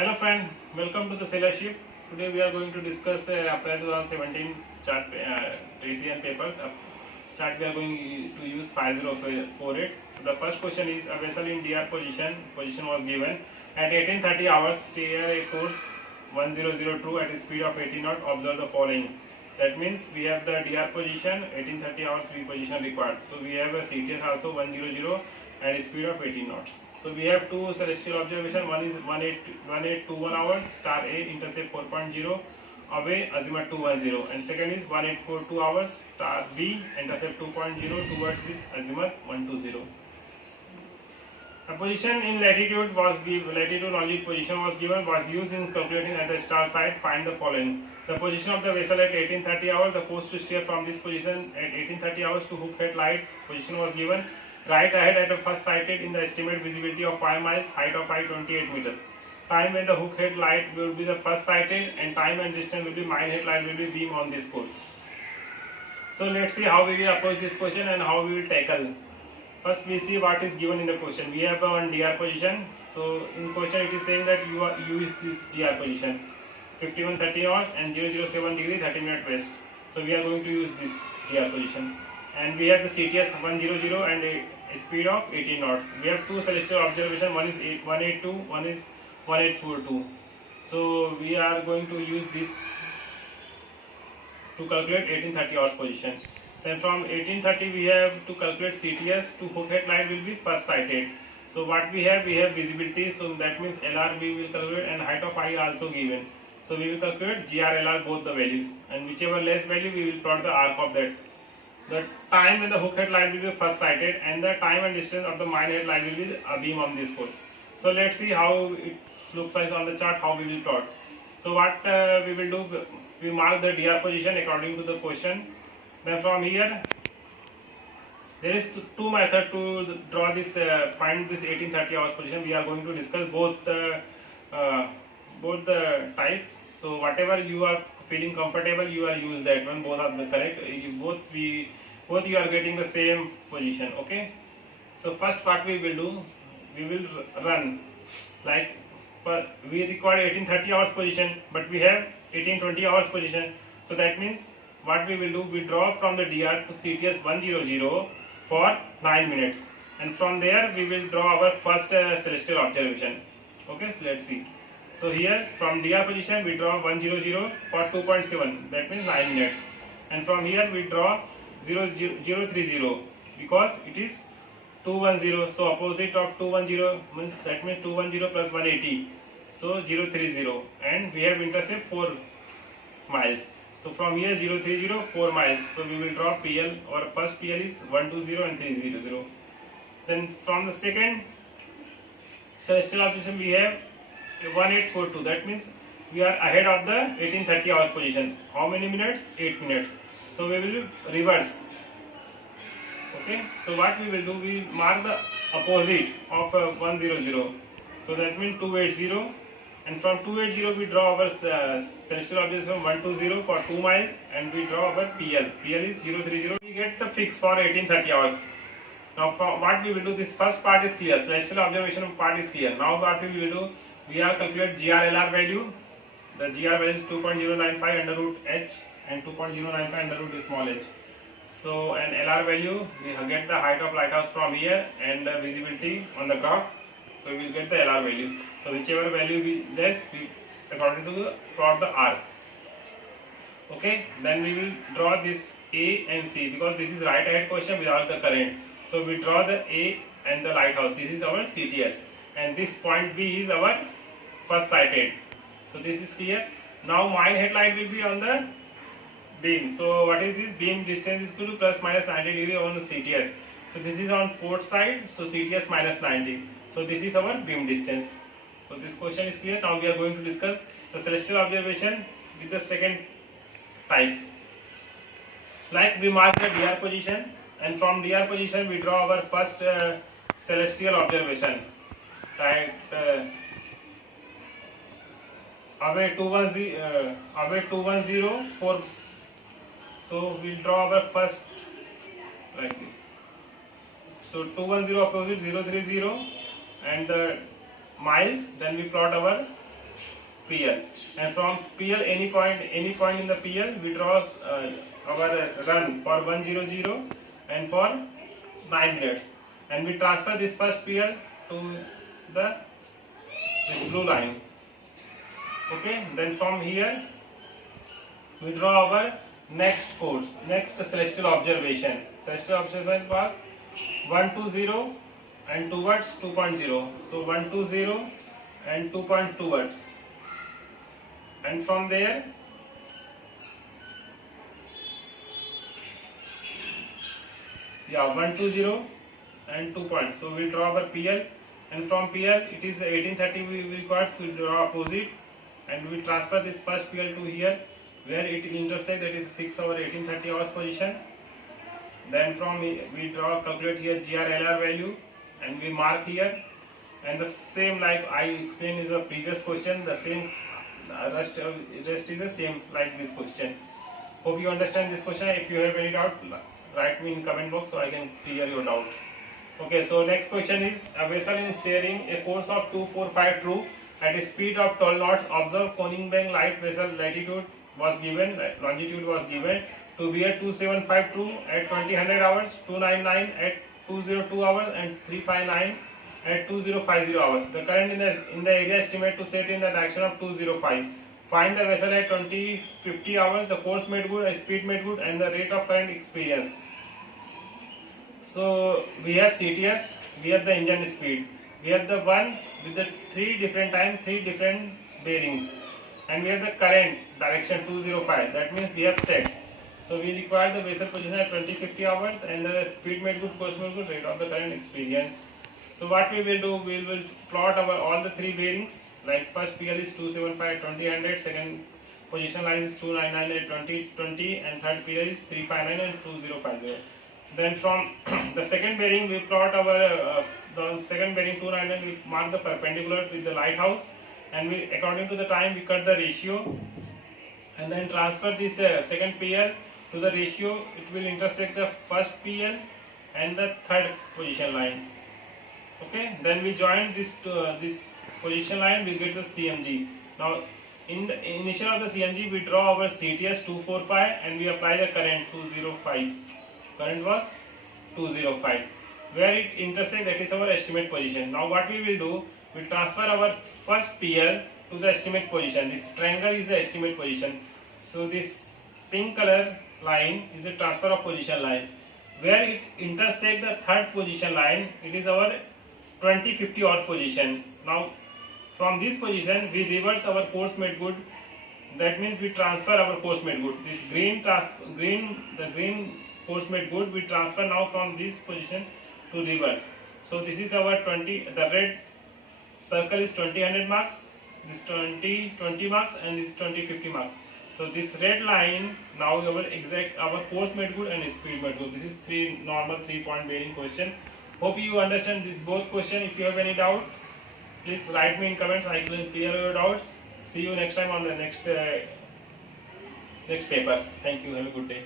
Hello friend, welcome to the Sailorship. Today we are going to discuss April 2017 chart TCN papers. Chart we are going to use 5048. The first question is a vessel in DR position. Position was given at 18:30 hours. Steer a course 1002 at a speed of 80 knot. Observe the following. That means we have the DR position 18:30 hours reposition required. So we have a CTS also 100 and a speed of 80 knots. So we have two celestial observation. One is 1821 hours, star A, intercept 4.0, away azimuth 210, and second is 1842 hours, star B, intercept 2.0 towards the azimuth 120. A position in latitude was given. Latitude longitude position was given. Was used in calculating at the star side. Find the following: the position of the vessel at 18:30 hours. The course to steer from this position at 18:30 hours to hook head light position was given. Right ahead at the first sighted in the estimated visibility of 5 miles, height of 528 meters. Time when the hook head light will be the first sighted, and time and distance will be mine head light will be beam on this course. So let's see how we will approach this question and how we will tackle. First we see what is given in the question. We have one DR position. So in question it is saying that you use this DR position 51:30 hours and 007 degree 30 minute west. So we are going to use this DR position. And we have the CTS 100 and a speed of 18 knots. We have two celestial observation. One is 182, one is 1842. So we are going to use this to calculate 18:30 hours position. Then from 18:30 we have to calculate CTS to hook head light will be first sighted. So what we have visibility. So that means LR we will calculate, and height of eye also given. So we will calculate GR LR both the values, and whichever less value we will plot the arc of that. The time when the hook head light will be first sighted, and the time and distance of the mine head light will be a beam on this course. So let's see how it looks like on the chart, how we will plot. So what we will do, we mark the DR position according to the question. Then from here, there is two methods to draw this, find this 18:30 hours position. We are going to discuss both the types. So whatever you are feeling comfortable, you are use that one. Both are the correct. Both you are getting the same position. Okay. So first what we will do, we will run like we require 18:30 hours position, but we have 18:20 hours position. So that means what we will do, we draw from the DR to CTS 100 for 9 minutes, and from there we will draw our first celestial observation. Okay, so let's see. So here from DR position we draw 100 for 2.7, that means 9 minutes, and from here we draw 030 because it is 210. So opposite of 210 means, that means 210 plus 180, so 030, and we have intercept 4 miles. So from here 030 4 miles. So we will draw PL. Our first PL is 120 and 300. Then from the second celestial observation we have 1842. That means we are ahead of the 18:30 hours position. How many minutes? 8 minutes. So we will reverse. Okay. So what we will do, we mark the opposite of 100. So that means 280, and from 280 we draw our celestial observation 120 for 2 miles, and we draw our PL. PL is 030. We get the fix for 18:30 hours. Now from what we will do, this first part is clear. Celestial observation part is clear. Now what we will do, we have calculated GR LR value. The GR value is 2.095 under root h and 2.095 under root small h. So an LR value, we get the height of lighthouse from here and the visibility on the graph. So we will get the LR value. So whichever value we less, we according to the plot the arc. Okay. Then we will draw this A and C, because this is right ahead question without the current. So we draw the A and the lighthouse. This is our CTS, and this point B is our first sighted. So this is clear. Now mine headlight will be on the beam. So what is this? Beam distance is equal to plus minus 90 degree on the CTS. So this is on port side. So CTS minus 90. So this is our beam distance. So this question is clear. Now we are going to discuss the celestial observation with the second types. Like we mark the DR position, and from DR position we draw our first celestial observation. Right. Away 210 for. So we'll draw our first like this. So 210 opposite 030 and the miles. Then we plot our PL, and from PL any point in the PL we draw our run for 100 and for 9 minutes, and we transfer this first PL to the this blue line. Okay, then from here we draw our next course, next celestial observation. Celestial observation was 120 and towards 2.0. So 120 and 2.2 towards, and from there yeah 120 and 2 points. So we draw our PL, and from PL it is 1830 we require, so we draw opposite and we transfer this first PL to here where it intersect, that is fix our 1830 hours position. Then from we draw, calculate here GRLR value and we mark here, and the same like I explained in the previous question, the same rest is the same like this question. Hope you understand this question. If you have any doubt, write me in comment box so I can clear your doubts. Okay, so next question is, a vessel is steering a course of 245 true at a speed of 12 knots. Observe Koningbank light vessel latitude was given, longitude was given to be at 275 true at 2000 hours, 299 at 202 hours, and 359 at 2050 hours. The current in the area estimate to set in the direction of 205. Find the vessel at 2050 hours, the course made good, speed made good, and the rate of current experienced. So we have CTS, we have the engine speed, we have the one with the 3 different time, 3 different bearings, and we have the current direction 205. That means we have set. So we require the vessel position at 2050 hours and the speed made good, course made good, rate of the current experience. So what we will do, we will plot our all the 3 bearings. Like first PL is 275 at 2000, second position line is 299 at 2020, and third PL is 359 and 2050. Then from the second bearing we plot our the second bearing 299, we mark the perpendicular with the lighthouse, and we according to the time we cut the ratio, and then transfer this second PL to the ratio. It will intersect the first PL and the third position line. Okay, then we join this this position line, we get the CMG. Now in the initial of the CMG we draw our CTS 245 and we apply the current 205. Current was 205 where it intersects, that is our estimate position. Now what we will do, we transfer our first PL to the estimate position. This triangle is the estimate position. So this pink color line is the transfer of position line. Where it intersects the third position line, it is our 2050 hour position. Now from this position we reverse our course made good. That means we transfer our course made good. This green course made good we transfer now from this position to reverse. So this is our 20. The red circle is 20 marks. This 20 marks, and this 20 marks. So this red line now our course made good and speed made good. This is normal 3-point bearing question. Hope you understand this both question. If you have any doubt, please write me in comments. I will clear your doubts. See you next time on the next paper. Thank you. Have a good day.